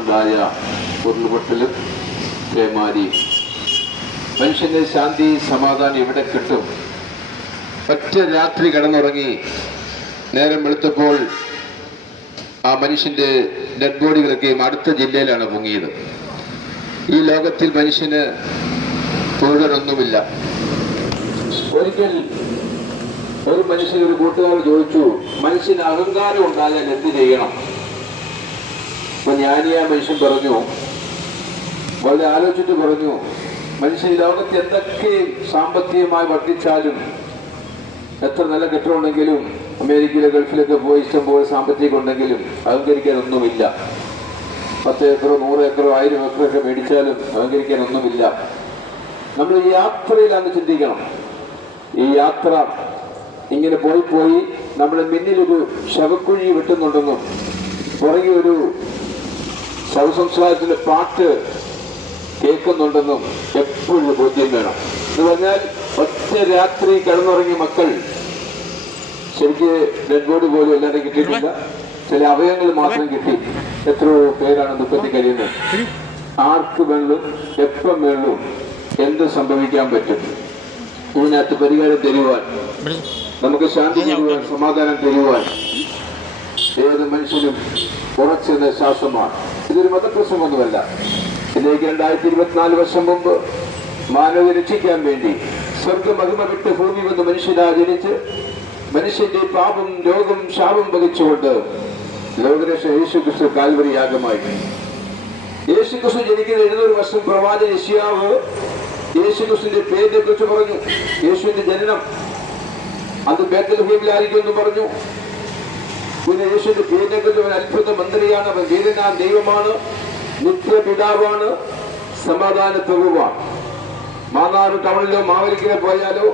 ഉണ്ടായ ഉരുൾപൊട്ടലും പേമാരിയും. മനുഷ്യന് ശാന്തി സമാധാനം എവിടെ കിട്ടും? ഒറ്റ രാത്രി കിടന്നുറങ്ങി നേരം വെളുത്തപ്പോൾ ആ മനുഷ്യന്റെ ഡെഡ് ബോഡികളൊക്കെയും അടുത്ത ജില്ലയിലാണ് പൊങ്ങിയത്. ഈ ലോകത്തിൽ മനുഷ്യന് തൊഴിലൊന്നുമില്ല. ഒരിക്കൽ ഒരു മനുഷ്യൻ ഒരു കൂട്ടുകാർ ചോദിച്ചു, മനുഷ്യന് അഹങ്കാരം ഉണ്ടായാൽ എന്ത് ചെയ്യണം? അപ്പൊ ജ്ഞാനിയായ മനുഷ്യൻ പറഞ്ഞു, വളരെ ആലോചിച്ചിട്ട് പറഞ്ഞു, മനുഷ്യൻ ലോകത്ത് എന്തൊക്കെ സാമ്പത്തികമായി വർദ്ധിച്ചാലും, എത്ര നല്ല കെട്ടിടമുണ്ടെങ്കിലും, അമേരിക്കയിലെ ഗൾഫിലൊക്കെ പോയി ഇഷ്ടംപോലെ സാമ്പത്തികം ഉണ്ടെങ്കിലും അഹങ്കരിക്കാനൊന്നുമില്ല. 10 ഏക്കറോ 100 ഏക്കറോ 1000 ഏക്കറൊക്കെ മേടിച്ചാലും അഹങ്കരിക്കാനൊന്നുമില്ല. നമ്മൾ ഈ യാത്രയിലാണ് ചിന്തിക്കണം. ഈ യാത്ര ഇങ്ങനെ പോയി നമ്മുടെ മുന്നിലൊരു ശവക്കുഴി വെട്ടുന്നുണ്ടെന്നും പുറകെ ഒരു ശവസംസ്കാരത്തിന്റെ പാട്ട് കേൾക്കുന്നുണ്ടെന്നും എപ്പോഴും ബോധ്യം വേണം. എന്ന് പറഞ്ഞാൽ ഒറ്റ രാത്രി കിടന്നുറങ്ങിയ മക്കൾ ശരിക്ക് ഡെഡ് ബോഡി പോലും എല്ലാവരും കിട്ടിയിട്ടില്ല. ചില അവയവങ്ങൾ മാത്രം കിട്ടി. എത്രയോ പേരാണ് ദുഃഖത്തിൽ കഴിയുന്നത്. ആർക്ക് വേണലും എപ്പം വേണലും എന്ത് സംഭവിക്കാൻ പറ്റും? ഇതിനകത്ത് പരിഹാരം തരുവാൻ, നമുക്ക് ശാന്തി തരുവാൻ, സമാധാനം തരുവാൻ ഏത് മനുഷ്യനും ഉറച്ചിരുന്ന ശ്വാസമാണ്. ഇതൊരു മതപ്രശ്നമൊന്നുമല്ല. ഇതിലേക്ക് 2024 വർഷം മുമ്പ് മാനവരെ രക്ഷിക്കാൻ വേണ്ടി സ്വർഗമഹിമ വിട്ട് ഭൂമി വന്ന് മനുഷ്യരാ ജനിച്ച് മനുഷ്യന്റെ പാപം രോഗം ശാപം വഹിച്ചുകൊണ്ട് ലോകരക്ഷ യേശുക്രിസ്തു കാൽവരി യാഗമായി. യേശുക്രിസ്തു ജനിക്കുന്ന 700 വർഷം പ്രവാചകൻ യെശയ്യാവ് യേശുക്രിസ്തുവിന്റെ പേരിനെ കുറിച്ച് പറഞ്ഞു. യേശുവിന്റെ ജനനം അത് ബേത്ലഹേമിലായിരിക്കും എന്ന് പറഞ്ഞു. പിന്നെ യേശുവിന്റെ പേരിനെ കുറിച്ച് അവൻ അത്ഭുത മന്ത്രിയാണ്, അവൻ വീരനാം ദൈവമാണ്, നിത്യപിതാവാണ്, സമാധാന പ്രഭുവാണ്. മാന്നാർ ടൗണിലോ മാവേലിക്കരോ പോയാലോ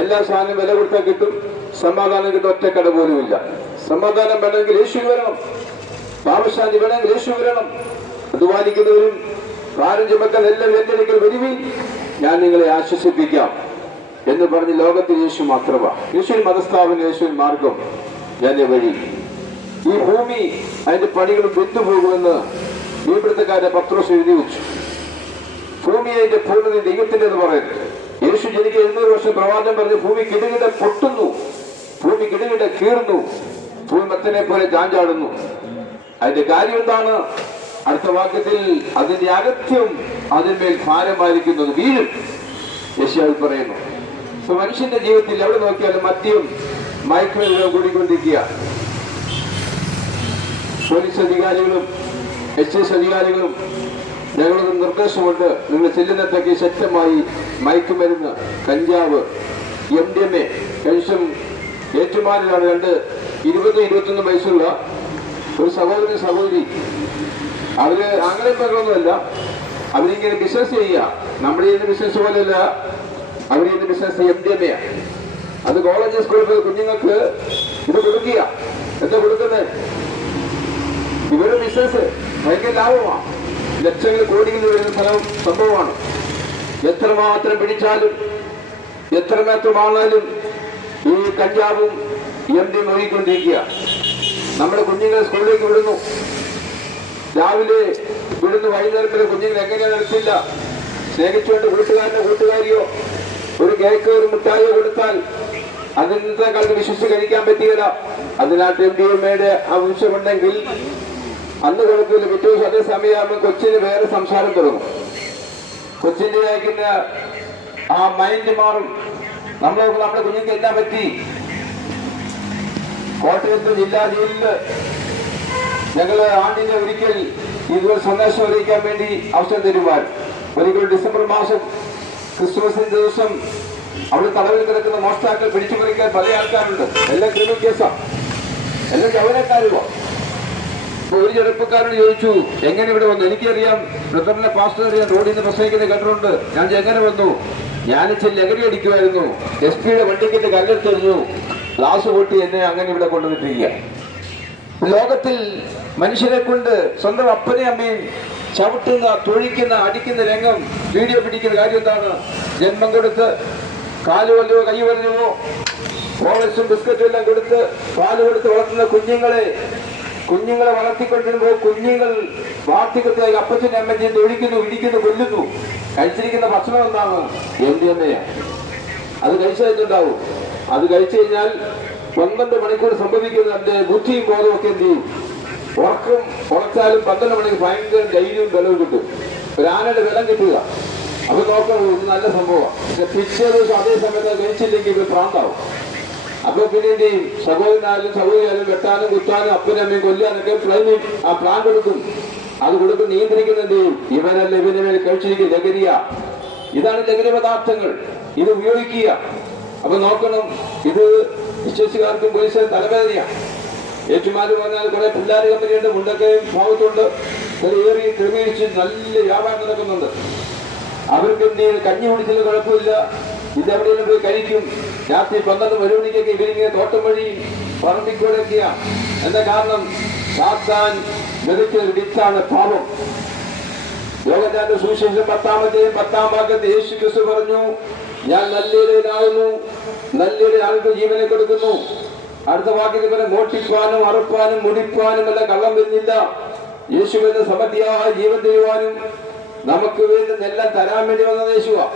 എല്ലാ സാധനവും വില കൊടുത്താൽ കിട്ടും, സമാധാനം കിട്ടും. ഒറ്റക്കട പോലുമില്ല. സമാധാനം വേണമെങ്കിൽ യേശു വരണം, പാപശാന്തി വേണമെങ്കിൽ യേശു വരണം. അധ്വാനിക്കുന്നവരും ഭാരം ചുമക്കാൻ എല്ലാവരും എന്റെ അടുക്കൽ വരുവിൻ, ഞാൻ നിങ്ങളെ ആശ്വസിപ്പിക്കാം എന്ന് പറഞ്ഞ് ലോകത്തിൽ യേശു മാത്രമാണ്. യേശുവിൻ മതസ്ഥാപനം, യേശുവിൻ മാർഗം, ഞാൻ വഴി. ഈ ഭൂമി അതിന്റെ പണികളും വിട്ടുപോകുമെന്ന് മീൻപിടുത്തക്കാരെ പത്രോസ് എഴുതി വെച്ചു. ഭൂമി അതിന്റെ പൂർണ്ണത ദൈവത്തിൻ്റെന്ന് പറയുന്നത്. യേശു ജനിക്ക് 700 വർഷം പ്രവാചകൻ പറഞ്ഞു, ഭൂമി കിടുകിട പൊട്ടുന്നു, ഭൂമി കിടുകിട കീറുന്നു, ഭൂമി മത്തനെ പോലെ ചാഞ്ചാടുന്നു. അതിന്റെ കാര്യം എന്താണ്? അടുത്ത വാക്യത്തിൽ അതിന്റെ അകത്യം അതിന്മേൽ ഭാരമായിരിക്കുന്നത് വീഴും യെശയ്യാവ് പറയുന്നു. ഇപ്പൊ മനുഷ്യന്റെ ജീവിതത്തിൽ എവിടെ നോക്കിയാലും മദ്യം മയക്കുമരുന്ന് കൂടിക്കൊണ്ടിരിക്കുക. പോലീസ് അധികാരികളും എക്സൈസ് അധികാരികളും ഞങ്ങളൊരു നിർദ്ദേശമുണ്ട്, നിങ്ങൾ ചെല്ലുന്നിടത്തൊക്കെ ശക്തമായി മയക്കുമരുന്ന്, കഞ്ചാവ്, MDMA കഴിച്ചും ഏറ്റുമാനിലാണ് 20-21 വയസ്സുള്ള ഒരു സഹോദരി. അവര് അങ്ങനെ പകളൊന്നുമല്ല, അവരിങ്ങനെ ബിസിനസ് ചെയ്യുക. നമ്മുടെ ചെയ്യുന്ന ബിസിനസ് പോലെയല്ല, അവർ ചെയ്യുന്ന ബിസിനസ് MDMA. അത് കോളേജ് സ്കൂളിൽ കുഞ്ഞുങ്ങൾക്ക് ഇത് കൊടുക്കുക. എന്താ കൊടുക്കുന്നത്? ഇവരുടെ ബിസിനസ് ഭയങ്കര ലാഭമാണ്. ലക്ഷങ്ങൾ കോടികൾ വരുന്ന സംഭവമാണ്. എത്രമാത്രം പിടിച്ചാലും എത്രമാത്രം ആണാലും ഈ കഞ്ചാവും MDMA ഒഴുകിക്കൊണ്ടിരിക്കുക. നമ്മുടെ കുഞ്ഞുങ്ങളെ സ്കൂളിലേക്ക് വിടുന്നു, രാവിലെ വിടുന്നു, വൈകുന്നേരം വരെ കുഞ്ഞുങ്ങൾ എങ്ങനെയാ നടത്തില്ല. സ്നേഹിച്ചുകൊണ്ട് കൂട്ടുകാരിയോ ഒരു കേക്ക് ഒരു മിഠായിയോ കൊടുത്താൽ അതിനത്തെ കാലത്ത് വിശ്വസിച്ച് കഴിക്കാൻ പറ്റിയല്ല. അതിനകത്ത് MDMA ആവശ്യമുണ്ടെങ്കിൽ അന്ന് കുഴപ്പമില്ല. പിറ്റേ ദിവസം അതേ സമയമാകുമ്പോൾ കൊച്ചിന് വേറെ സംസാരം തുടങ്ങും. കൊച്ചിന്റെ അയക്കുന്ന ആ മൈൻഡ് മാറും. നമ്മുടെ കുഞ്ഞുങ്ങൾക്ക് എന്നാ പറ്റി? കോട്ടയത്ത് ജില്ലാ ജയിലില് ഞങ്ങള് ആണ്ടിനെ ഒരിക്കൽ ഇതുപോലെ സന്ദേശം അറിയിക്കാൻ വേണ്ടി അവസരം തരുവാൻ ഒരിക്കൽ ഡിസംബർ മാസം ക്രിസ്മസിന്റെ ദിവസം അവിടെ തടവിൽ കിടക്കുന്ന മോഷ്ടാക്കൾ പിടിച്ചു പറിക്കാൻ പല ആൾക്കാരുണ്ട്. എല്ലാം ക്രിമിനൽ കേസാണ്, എല്ലാം ഗവനക്കാരുമോ. അപ്പൊ ഒരു ചെറുപ്പക്കാരോട് ചോദിച്ചു, എങ്ങനെ ഇവിടെ വന്നു? എനിക്കറിയാം, ബ്രദറിനെ പാസ്റ്റർ അറിയാം, റോഡിൽ നിന്ന് പ്രസംഗിക്കുന്നത് കണ്ടിട്ടുണ്ട്. ഞാൻ എങ്ങനെ വന്നു? ഞാനിച്ചിരി ലഹരി അടിക്കുമായിരുന്നു, SP വണ്ടിക്കിട്ട് കല്ലെടുത്തെറിഞ്ഞു, ഗ്ലാസ് പൊട്ടി എന്നെ അങ്ങനെ ഇവിടെ കൊണ്ടുവന്നിട്ടിരിക്കുക. ലോകത്തിൽ മനുഷ്യരെ കൊണ്ട് സ്വന്തം അപ്പനെയും അമ്മയും ചവിട്ടുന്ന, തൊഴിക്കുന്ന, അടിക്കുന്ന രംഗം വീഡിയോ പിടിക്കുന്ന കാര്യം എന്താണ്? ജന്മം കൊടുത്ത് കാല് വല്ലവോ കൈ വല്ലവോ ഹോളസും ബിസ്ക്കറ്റും എല്ലാം കൊടുത്ത് പാല് കൊടുത്ത് വളർത്തുന്ന കുഞ്ഞുങ്ങളെ കുഞ്ഞുങ്ങളെ വളർത്തിക്കൊണ്ടിരുമ്പോൾ കുഞ്ഞുങ്ങൾ വാർദ്ധക്യത്തിലേക്ക് അപ്പച്ചനും അമ്മച്ചയും ഒഴിക്കുന്നു, ഇടിക്കുന്നു, കൊല്ലുന്നു. കഴിച്ചിരിക്കുന്ന ഭക്ഷണം എന്താണ്? എന്തന്നെയാണ്. അത് കഴിച്ചതായിട്ടുണ്ടാവും. അത് കഴിച്ചു കഴിഞ്ഞാൽ 12 മണിക്കൂർ സംഭവിക്കുന്ന അതിന്റെ ബുദ്ധിയും ബോധവും ഒക്കെ എന്ത് ചെയ്യും? ഉറക്കം ഉറച്ചാലും 12 മണിക്ക് ഭയങ്കര ധൈര്യവും ബലവും കിട്ടും. ഒരു ആനയുടെ ബലം കിട്ടുക. അപ്പൊ നോക്കണം, ഇത് നല്ല സംഭവമാണ്. പക്ഷെ പിറ്റേ ദിവസം അതേ സമയത്ത് കഴിച്ചില്ലെങ്കിൽ ഇത് പ്രാന്താവും. അപ്പൊ പിന്നെ എന്ത് ചെയ്യും? സഹോദരനായാലും സഹോദരിയായാലും വെട്ടാനും കുത്താനും അപ്പനും അമ്മയും കൊല്ലാനൊക്കെ പ്ലാൻ കൊടുക്കും. അത് കൊടുക്കും, നിയന്ത്രിക്കുന്നുണ്ട്. ഇവനല്ല ഇവന്റെ മേൽ കഴിച്ചിരിക്കും ലഹരിയ. ഇതാണ് ലഹരി പദാർത്ഥങ്ങൾ. ഇത് ഉപയോഗിക്കുക. അപ്പൊ നോക്കണം, ഇത് വിശ്വസിക്കാർക്കും പോലീസുകാരും തലവേദനയാണ്. ഏറ്റുമാര് പറഞ്ഞാൽ കുറെ പിള്ളേർ കമ്പനിയുണ്ട്, മുണ്ടക്കയും ഭാഗത്തുണ്ട്, ഏറി ക്രമീകരിച്ച് നല്ല വ്യാപാരം നടക്കുന്നുണ്ട്. അവർക്ക് എന്ത് ചെയ്യും? കഞ്ഞി കുടിച്ചാലും കുഴപ്പമില്ല, ഇതെവിടെയെങ്കിലും പോയി കഴിക്കും. രാത്രി 12 1 മണിക്കൊക്കെ ഇവരിങ്ങനെ തോട്ടം വഴി പറമ്പിക്കൂടെയൊക്കെയാ. എന്താ കാരണം? സാത്താൻ വിതയ്ക്കൊരു വിത്താണ് പാപം. യോഹന്നാന്റെ സുവിശേഷം 10-ാം ഭാഗത്ത് യേശു ക്രിസ്തു പറഞ്ഞു, ഞാൻ നല്ലയിടയനാകുന്നു, നല്ലയുടെ ആൾക്ക് ജീവനെ കൊടുക്കുന്നു. അടുത്ത വാക്യത്തിൽ പോലെ മോഷ്ടിപ്പാനും അറുപ്പാനും മുടിപ്പാനും അല്ല കള്ളം വരുന്നില്ല. യേശുവിന്റെ സമൃദ്ധിയായ ജീവൻ തരുവാനും നമുക്ക് വേണ്ടുന്നെല്ലാം തരാൻ വേണ്ടി വന്ന യേശുവാ.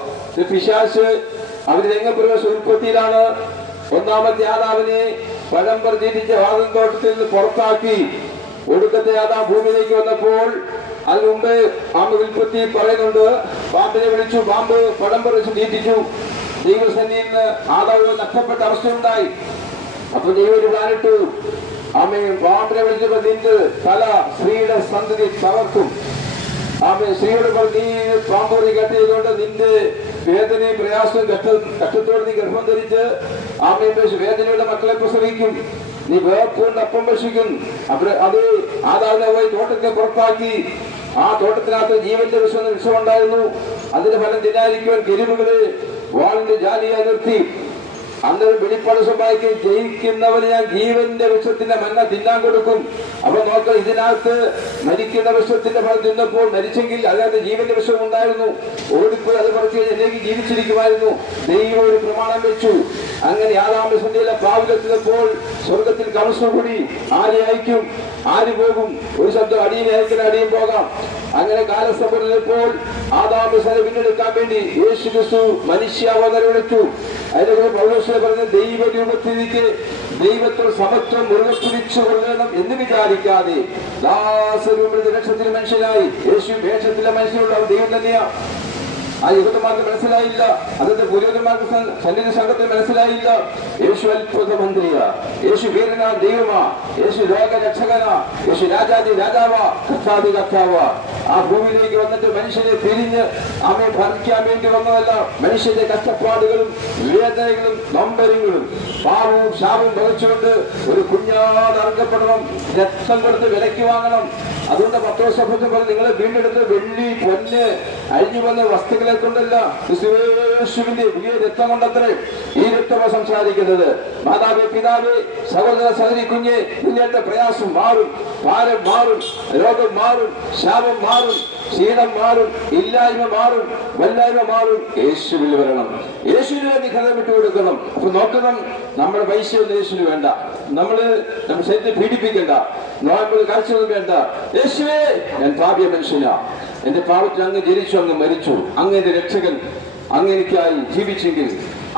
പിശാച് അവര് രംഗപ്രവേശ ഉൽപ്പത്തിയിലാണ്. ഒന്നാമത്തെ ആദാമിനെ പഴം പ്രചരിച്ച വാദം തോട്ടത്തിൽ നിന്ന് പുറത്താക്കി ഒടുക്കത്തെ ആദാം ഭൂമിയിലേക്ക് വന്നപ്പോൾ അതിന് മുമ്പ് പാമ്പ് ഉൽപ്പത്തി പറയുന്നുണ്ട്, പാമ്പിനെ വിളിച്ചു, പാമ്പ് പഴം പറിച്ച് നീട്ടിച്ചു. ദൈവസന്നിധിയിൽ നിന്ന് ആദാവ് നഷ്ടപ്പെട്ട അവസ്ഥയുണ്ടായി. അപ്പൊ ദൈവം ഒരു പ്ലാനിട്ടു. ആമേൻ. പാമ്പിനെ വിളിച്ചപ്പോ നിന്റെ തല സ്ത്രീയുടെ സന്തതി തകർക്കും. ആമേൻ. സ്ത്രീയോട് നീ പാമ്പൂരി കെട്ടിയതുകൊണ്ട് നിന്റെ വേദനയും പ്രയാസവും കഷ്ടത്തോടെ നീ ഗർഭം ധരിച്ച് ആമേൻ വേദനയുടെ മക്കളെ പ്രസവിക്കും. നീ വേർപ്പുകൊണ്ട് അപ്പം ഭക്ഷിക്കും. അത് ആദാമിനെ പോയി തോട്ടത്തെ പുറത്താക്കി. ആ തോട്ടത്തിനകത്ത് ജീവന്റെ വിഷമുണ്ടായിരുന്നു. അതിന്റെ ഫലം തിന്നായിരിക്കുവാൻ കെരുവുകളെ വാളിന്റെ ജാലിയായി നിർത്തി. അന്നേരം വെളിപ്പാട് സമ്പാദിക്കും, ജയിക്കുന്നവന് ഞാൻ ജീവന്റെ വിഷത്തിന്റെ മന്ന തിന്നാൻ കൊടുക്കും. അപ്പൊ നോക്കാം, ഇതിനകത്ത് മരിക്കുന്ന വിഷത്തിന്റെ ഫലം തിന്നപ്പോൾ മരിച്ചെങ്കിൽ അതിനകത്ത് ജീവന്റെ വിഷം ഉണ്ടായിരുന്നു. ഓടിപ്പോയി അത് പറിച്ച് എനിക്ക് ജീവിച്ചിരിക്കുമായിരുന്നു. ദൈവം ഒരു പ്രമാണം വെച്ചു. അങ്ങനെ ആദാമിന്റെ സന്ധ്യയിലെ പ്രാബല്യത്തിലെപ്പോൾ സ്വർഗത്തിൽ കമസം കൂടി ആരെ അയക്കും, ആര് പോകും? ഒരു ശബ്ദം, അടിയനെ അയക്കുന്ന അടിയും പോകാം. അങ്ങനെ കാലസഭയിലെപ്പോൾ ആദാമിന്റെ സഭ പിന്നെടുക്കാൻ വേണ്ടി യേശു ക്രിസ്തു മനുഷ്യാവതാരം എടുത്തു. അതിനെ പൗലോസ് പറഞ്ഞ ദൈവരൂപത്തിലേക്ക് ദൈവത്തോട് സമത്വം മുറുകെ പിടിച്ചു കൊള്ളണം എന്ന് വിചാരിക്കാതെ ദാസരൂപത്തിൽ ലക്ഷത്തിലെ മനുഷ്യനായി യേശു വേഷത്തിലെ മനുഷ്യനോട് അവർ ദൈവം തന്നെയാ. ആ യുവതന്മാർക്ക് മനസ്സിലായില്ല, അന്നത്തെ പുരോഹിതന്മാർക്ക് സന്നിധി സംഘത്തിന് മനസ്സിലായില്ല. യേശു അത്ഭുത മന്ത്രിയാ, യേശു വീരനാ ദൈവമാ, യേശു ലോകരക്ഷകനാ, യേശു രാജാതി രാജാവാ, കർത്താതി കർത്താവാ. ആ ഭൂമിയിലേക്ക് വന്നിട്ട് മനുഷ്യനെ പിരിഞ്ഞ് അവയെ ഭരിക്കാൻ വേണ്ടി വന്നതല്ല. മനുഷ്യന്റെ കഷ്ടപ്പാടുകളും വേദനകളും നൊമ്പരങ്ങളും പാവവും ശാപവും വഹിച്ചുകൊണ്ട് ഒരു കുഞ്ഞാട് അർഹപ്പെടണം, രക്തം കൊടുത്ത് വിലയ്ക്ക് വാങ്ങണം. അതുകൊണ്ട് പത്രോസഭത്തിൽ പറഞ്ഞ് നിങ്ങളെ വീണ്ടെടുത്ത് വെള്ളി പൊന്ന് അഴിഞ്ഞു വന്ന വസ്തുക്കളെ കൊണ്ടല്ല, യേശുവിന്റെ വലിയ രക്തം കൊണ്ടത്രേ. ഈ രക്തമാണ് സംസാരിക്കുന്നത്. മാതാവേ, പിതാവേ, സഹോദര സഹോദരി, കുഞ്ഞെ, നിങ്ങളുടെ പ്രയാസം മാറും, ഭാരം മാറും, രോഗം മാറും, ശാപം മാറും, ക്ഷീണം മാറും, ഇല്ലായ്മ മാറും, വല്ലായ്മ മാറും. യേശുവിൽ വരണം, യേശുവിന് വേണ്ടി കഥ വിട്ടു കൊടുക്കണം. അപ്പൊ നോക്കണം, നമ്മുടെ പൈസയൊന്നും യേശുവിന് വേണ്ട, നമ്മുടെ ശരീരത്തെ പീഡിപ്പിക്കണ്ട, നമ്മൾ കാഴ്ചയൊന്നും വേണ്ട. യേശുവേ, ഞാൻ പാപിയ മനുഷ്യനാ, എന്റെ പാപത്തിൽ അങ്ങ് ജനിച്ചു, അങ്ങ് മരിച്ചു, അങ്ങ് എന്റെ രക്ഷകൻ, അങ്ങ് എനിക്കായി ജീവിച്ചെങ്കിൽ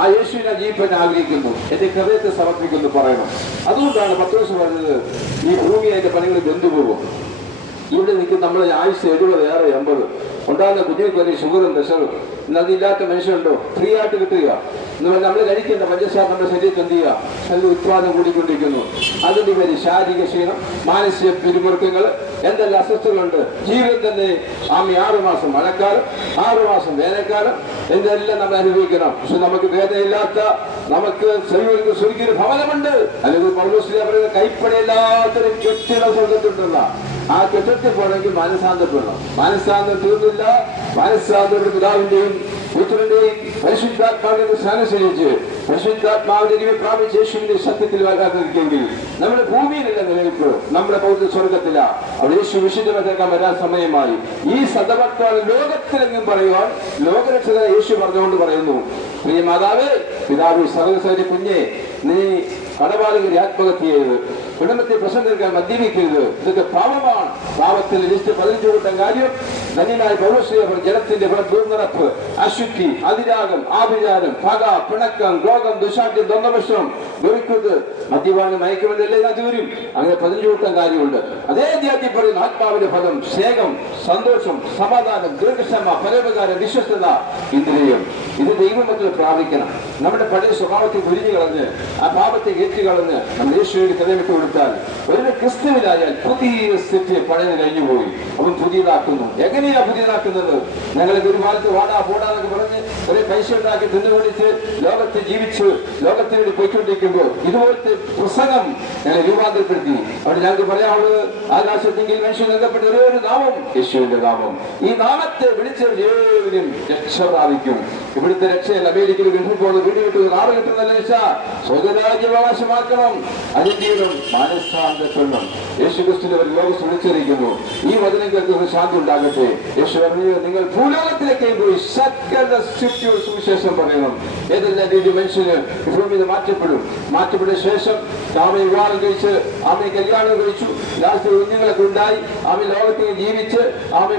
ആ യേശുവിനെ ജീവിക്കാൻ ആഗ്രഹിക്കുന്നു, എന്റെ ഹൃദയത്തെ സമർപ്പിക്കുന്നു പറയണം. അതുകൊണ്ടാണ് പത്രോസ് പറഞ്ഞത്, ഈ ഭൂമി അതിന്റെ പണികൾ ബന്ധുപോകും. ഇവിടെ നിൽക്കുന്ന നമ്മളെ ആയുസ് 70 ഏറെ 80 ഉണ്ടാകുന്ന കുഞ്ഞുങ്ങൾക്ക് വലിയ ഷുഗറും പ്രഷറും. ഇന്ന് അതില്ലാത്ത മനുഷ്യരുണ്ടോ? ഫ്രീ ആയിട്ട് കിട്ടുക. നമ്മൾ കഴിക്കേണ്ട പഞ്ചസാര നമ്മുടെ ശരീരത്തിൽ എന്ത് ചെയ്യുക? നല്ല ഉത്പാദനം കൂടിക്കൊണ്ടിരിക്കുന്നു. അതിന്റെ പേര് ശാരീരിക ക്ഷീണം, മാനസിക പിരിമുറുക്കങ്ങൾ, എന്തെല്ലാം അസ്വസ്ഥതകളുണ്ട്. ജീവൻ തന്നെ 6 മാസം മഴക്കാലം, 6 മാസം വേനൽക്കാലം, എന്തെല്ലാം നമ്മൾ അനുഭവിക്കണം. പക്ഷെ നമുക്ക് വേദനയില്ലാത്ത, നമുക്ക് സ്വർഗീയ ഭവനമുണ്ട്. അല്ലെങ്കിൽ പൗലോസിലെ പറയുന്ന കൈപ്പണിയില്ലാത്തൊരു കെട്ടിട സ്വർഗത്തിട്ടുള്ള ആ കെട്ടിടത്തിൽ പോകണമെങ്കിൽ മനസ്സാന്തപ്പെടണം. മനസ്സാന്തം തീർന്നില്ല. മനസ്സാന്തം പിതാവിന്റെയും പുത്രന്റെയും പരിശുദ്ധാത്മാവിന്റെ സ്ഥാനം സ്വീകരിച്ച് പരിശുദ്ധാത്മാവിന്റെ അരിവെ പ്രാപിച്ച് യേശുവിന്റെ സത്യത്തിൽ വാക്കാതിരിക്കെങ്കിൽ നമ്മുടെ ഭൂമിയിലല്ല നിലനിൽപ്പ്, നമ്മുടെ പൗത്ര സ്വർഗത്തിലാ. അവിടെ യേശു വിശുദ്ധമൊക്കെ വരാൻ സമയമായി. ഈ സദവർത്തമാനം ലോകത്തിലെങ്ങും പറയുവാൻ ലോകരക്ഷക യേശു പറഞ്ഞുകൊണ്ട് പറയുന്നു, പ്രിയ മാതാവേ, പിതാവ്, സഹോദരി, കുഞ്ഞെ, നീ കടബാധികരെ ആത്മഹത്യ ചെയ്ത് കുടുംബത്തെ പ്രശ്നം തീർക്കാൻ മദ്യപിക്കരുത്. ഇതൊക്കെ പാപമാണ്. പാപത്തിൽ ലിസ്റ്റ് 15 കൂട്ടം കാര്യം. ധന്യനായ പൗലോസ്ലീഹ ജലത്തിന്റെ ദുർനിറപ്പ്, അശുദ്ധി, അതിരാഗം, ആഭിചാരം, പക, പിണക്കം, രോഗം, ദുശാഠ്യം, ദ്വന്ദ്വമിശ്രം, വെറുക്കരുത്, മദ്യപാനം, മയക്കുമരുന്ന് എല്ലാം വരും. അങ്ങനെ 15 കൂട്ടം കാര്യമുണ്ട്. അതേ അധ്യായത്തിൽ പറയുന്ന ആത്മാവിന്റെ ഫലം സ്നേഹം, സന്തോഷം, സമാധാനം, ദീർഘക്ഷമ, പരോപകാരം, വിശ്വസ്തത, ഇന്ദ്രിയം. ഇത് ദൈവമക്കൾ പ്രാപിക്കണം. നമ്മുടെ പഴയ സ്വഭാവത്തെ കുരിഞ്ഞു കളഞ്ഞ് ആ പാപത്തെ ഏറ്റുകളഞ്ഞ് നമ്മൾ യേശുവിന്റെ ഹൃദയമിട്ട് കൊടുത്താൽ ഒരു ക്രിസ്തുവിലായാൽ പുതിയ സ്ഥിതി പഴയത് കഴിഞ്ഞുപോയി അവൻ പുതിയതാക്കുന്നു. എങ്ങനെയാ പുതിയതാക്കുന്നത്? ഞങ്ങൾ ഒരു കാലത്ത് വാടാ പോടാന്നൊക്കെ പറഞ്ഞ് ഒരു പൈസ ഉണ്ടാക്കി തിന്നുകൊണ്ടിച്ച് ലോകത്തെ ജീവിച്ച് ലോകത്തിന് വേണ്ടി പോയിക്കൊണ്ടിരിക്കുമ്പോൾ ഇതുപോലത്തെ പ്രസംഗം ഞങ്ങളെ രൂപാന്തരപ്പെടുത്തി. അവിടെ ഞങ്ങൾക്ക് പറയാനുള്ളത് ആകാശത്തെങ്കിൽ മനുഷ്യൻ നൽകപ്പെട്ട ഒരു നാമം യേശുവിന്റെ നാമം. ഈ നാമത്തെ വിളിച്ചവർ ഏവരും രക്ഷ പ്രാപിക്കും. ഇവിടുത്തെ രക്ഷയിൽ അമേരിക്കയിൽ ഗൾഫിൽ പോകുന്നത് വീട് കിട്ടുന്നത് നാട് കിട്ടുന്നതല്ല രക്ഷ. സ്വജരാജ്യാവകാശമാക്കണം. അതിന്റെ മനസ്സാന്തപ്പെടണം. യേശു ക്രിസ്തുവിനെ ഒരു ലോകത്ത് വിളിച്ചിരിക്കുന്നു. ഈ വചനം കേൾക്കുന്ന ശാന്തി ഉണ്ടാകട്ടെ. യേശു പറഞ്ഞു, നിങ്ങൾ ഭൂലോകത്തിലേക്ക് പോയി സകല സൃഷ്ടിയോട് സുവിശേഷം പറയണം. ഏതെല്ലാം രീതി മനുഷ്യന് ഭൂമിയിൽ നിന്ന് മാറ്റപ്പെട്ട ശേഷം ആമയെ വിവാഹം കഴിച്ച് ആമയെ കല്യാണം കഴിച്ചു, ലാസ്റ്റ് കുഞ്ഞുങ്ങളൊക്കെ ഉണ്ടായി, ആമയെ ലോകത്തിൽ ജീവിച്ച് ആമയെ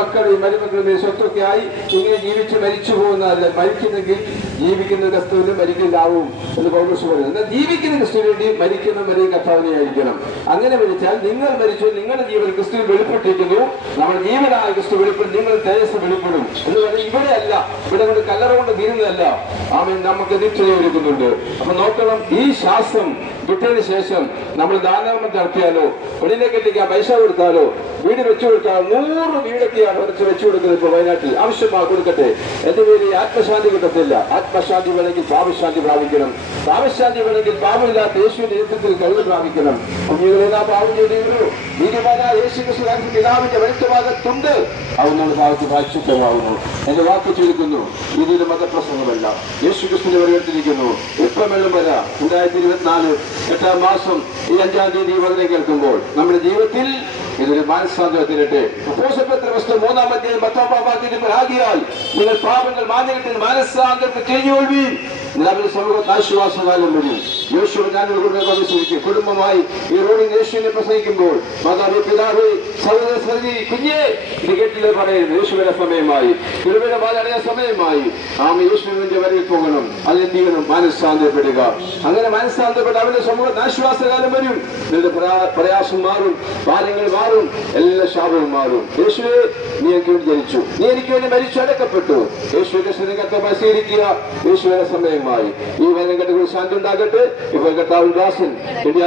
മക്കളുടെയും മരുമക്കളുടെയും സ്വത്തൊക്കെ ആയി ഇങ്ങനെ ജീവിച്ച് മരിച്ചു പോകുന്നതല്ല. മരിക്കുന്നെങ്കിൽ ജീവിക്കുന്ന ക്രിസ്തുവിന് മരിക്കില്ലാവും എന്ന് പൗലോസ് പറയുന്നു. എന്നാൽ ജീവിക്കുന്ന ക്രിസ്തുവിന് വേണ്ടി മരിക്കുന്നവരെയും കർത്താവിനെ ആയിരിക്കണം. അങ്ങനെ മരിച്ചാൽ നിങ്ങൾ മരിച്ചു, നിങ്ങളുടെ ജീവൻ ക്രിസ്തുവിൽ വെളിപ്പെട്ടിരിക്കുന്നു. നമ്മുടെ ജീവനായ ക്രിസ്തു വെളിപ്പെടും, നിങ്ങൾ തേജസ് വെളിപ്പെടും എന്ന് പറഞ്ഞാൽ ഇവിടെ അല്ല, ഇവിടെ കൊണ്ട് കല്ലറ കൊണ്ട് തീരുന്നതല്ല. ആമേൻ, നമുക്ക് നിശ്ചയം ഒരുക്കുന്നുണ്ട്. അപ്പൊ നോക്കണം, ഈ ശ്വാസം വിട്ടതിന് ശേഷം നമ്മൾ ദാനധർമ്മം നടത്തിയാലോ, വെളിയിലേക്ക് കെട്ടിക്കാൻ പൈസ കൊടുത്താലോ, വീട് വെച്ചു കൊടുത്താലോ, 100 വീടൊക്കെയാണ് വെച്ചു കൊടുക്കുന്നത്. ഇപ്പൊ വയനാട്ടിൽ ആവശ്യമായി കൊടുക്കട്ടെ. എന്റെ പേര് ആത്മശാന്തി കിട്ടത്തില്ല. ആത്മശാന്തി വേണമെങ്കിൽ പാപശാന്തി പ്രാപിക്കണം. പാപശാന്തി വേണമെങ്കിൽ പാപമില്ലാത്ത യേശുവിന്റെ നേതൃത്വത്തിൽ കഴിവ് പ്രാപിക്കണം. കുഞ്ഞുങ്ങളെല്ലാം പാപം ചെയ്തു നീതിമാനായ യേശു ക്രിസ്തു പിതാവിന്റെ വലത്തുഭാഗത്തുണ്ട്. അവനോട് ഭാഗത്ത് ഭാഷിത്തമാവുന്നു. എന്റെ വാക്ക് ചുരുക്കുന്നു. ഇതിന് മതപ്രസംഗമല്ല. യേശു ക്രിസ്തുവിനെ വരവേർത്തിരിക്കുന്നു. എപ്പം വെള്ളം വരാം. 2024 8-ാം മാസം ഈ 5-ാം തീയതി വചനം കേൾക്കുമ്പോൾ നമ്മുടെ ജീവിതത്തിൽ ഇതൊരു മനസ്സാന്തരത്തിരട്ടെ. പുസ്തകം 3-ാം അധ്യായം 10-ാം വാക്യത്തിൽ ആകിയാൽ നിങ്ങൾ പാപങ്ങൾ മാന്യത്തിൽ മനസ്സാന്തരത്തിൽ കഴിഞ്ഞുകൊള്ളുവീൻ. നിലവിലെ സമൂഹത്തിൽ ആശ്വാസകാലം വരും. യേശു ഞാനൊരു കുടുംബമായി ഈ റോഡിൽ യേശുവിനെ പ്രസംഗിക്കുമ്പോൾ മാതാവേ, പിതാവേ, സഹോദരി, കുഞ്ഞേ, ഇത് കേട്ടില്ലേ പറയുന്നത്? യേശുവിന്റെ സമയമായി, കൃപയുടെ പാലടയ സമയമായി. യേശുവിന്റെ വരയിൽ പോകണം. അതെന്ത് ചെയ്യണം? മനസ്സാന്തരപ്പെടുക. അങ്ങനെ മനസ്സാന്തരപ്പെട്ട് അവന്റെ സമൂഹത്തിന് ആശ്വാസകാലം വരും. നിന്റെ പ്രയാസം മാറും, ഭാരങ്ങൾ മാറും, എല്ലാ ശാപവും മാറും. യേശുവേ, നീ എനിക്ക് വേണ്ടി ജനിച്ചു, നീ എനിക്ക് വേണ്ടി മരിച്ചു, അടക്കപ്പെട്ടു. യേശുവിന്റെ സ്നേഹത്തെ പരിശീലിക്കുക. യേശുവിന്റെ സമയമായി. ഈ വചനം കേട്ടുകൊണ്ട് ശാന്തി ഉണ്ടാകട്ടെ. ഇപ്പോൾ കർത്താവിന്റെ ദാസൻ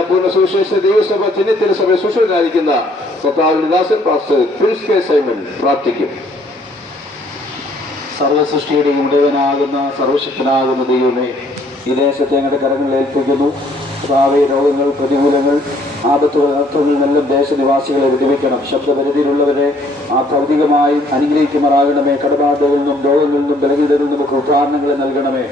പൂർണ്ണ സുവിശേഷ ദൈവസഭ ചെന്നിത്തല സഭ സുശീലനായിരിക്കുന്ന കർത്താവിന്റെ ദാസൻ പാസ്റ്റർ പ്രിൻസ് കെ സൈമൺ പ്രാർത്ഥിക്കും. സർവസൃഷ്ടിയുടെയും ഉടയവനാകുന്ന സർവശക്തനാകുന്ന ദൈവമേ, ഈ ദേശത്തെ ഞങ്ങളുടെ കരങ്ങളിൽ ഏൽപ്പിക്കുന്നു. ഭാവി രോഗങ്ങൾ, പ്രതികൂലങ്ങൾ, ആപത്തുകൾ, അർത്ഥങ്ങളിൽ നിന്നെല്ലാം ദേശനിവാസികളെ വിടുവിക്കണം. ശബ്ദപരിധിയിലുള്ളവരെ ഭൗതികമായി അനുഗ്രഹിക്കുമാറാകണമേ. കടബാധകളിൽ നിന്നും രോഗങ്ങളിൽ നിന്നും ബലഹീനതകളിൽ നിന്നും നമുക്ക് ഉദാഹരണങ്ങളെ നൽകണമേ.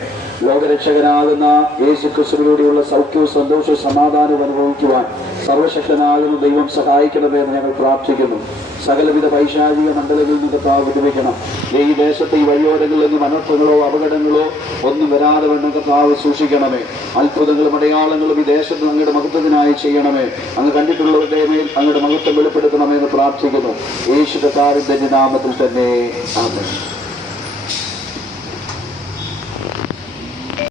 ലോകരക്ഷകനാകുന്ന യേശു ക്രിസ്തുവിലൂടെയുള്ള സൗഖ്യവും സന്തോഷവും സമാധാനവും അനുഭവിക്കുവാൻ സർവശക്തനാകുന്ന ദൈവം സഹായിക്കണമേ എന്ന് ഞങ്ങൾ പ്രാർത്ഥിക്കുന്നു. സകലവിധ പൈശാചിക മണ്ഡലങ്ങളിൽ നിന്ന് കർത്താവ് വിടുവിക്കണം. ഈ ദേശത്തെ ഈ വഴിയോരങ്ങളിൽ നിന്നും അനർത്ഥങ്ങളോ അപകടങ്ങളോ ഒന്നും വരാതെ വേണം കർത്താവ് സൂക്ഷിക്കണമേ. അത്ഭുതങ്ങളും അടയാളങ്ങളും ഈ ദേശത്ത് അങ്ങയുടെ മഹത്വത്തിനായി ചെയ്യണമേ. അങ്ങ് കണ്ടിട്ടുള്ളവരുടെ മേൽ അങ്ങയുടെ മഹത്വം വെളിപ്പെടുത്തണമെന്ന് പ്രാർത്ഥിക്കുന്നു. യേശു കർത്താവിന്റെ നാമത്തിൽ തന്നെ ആമേൻ.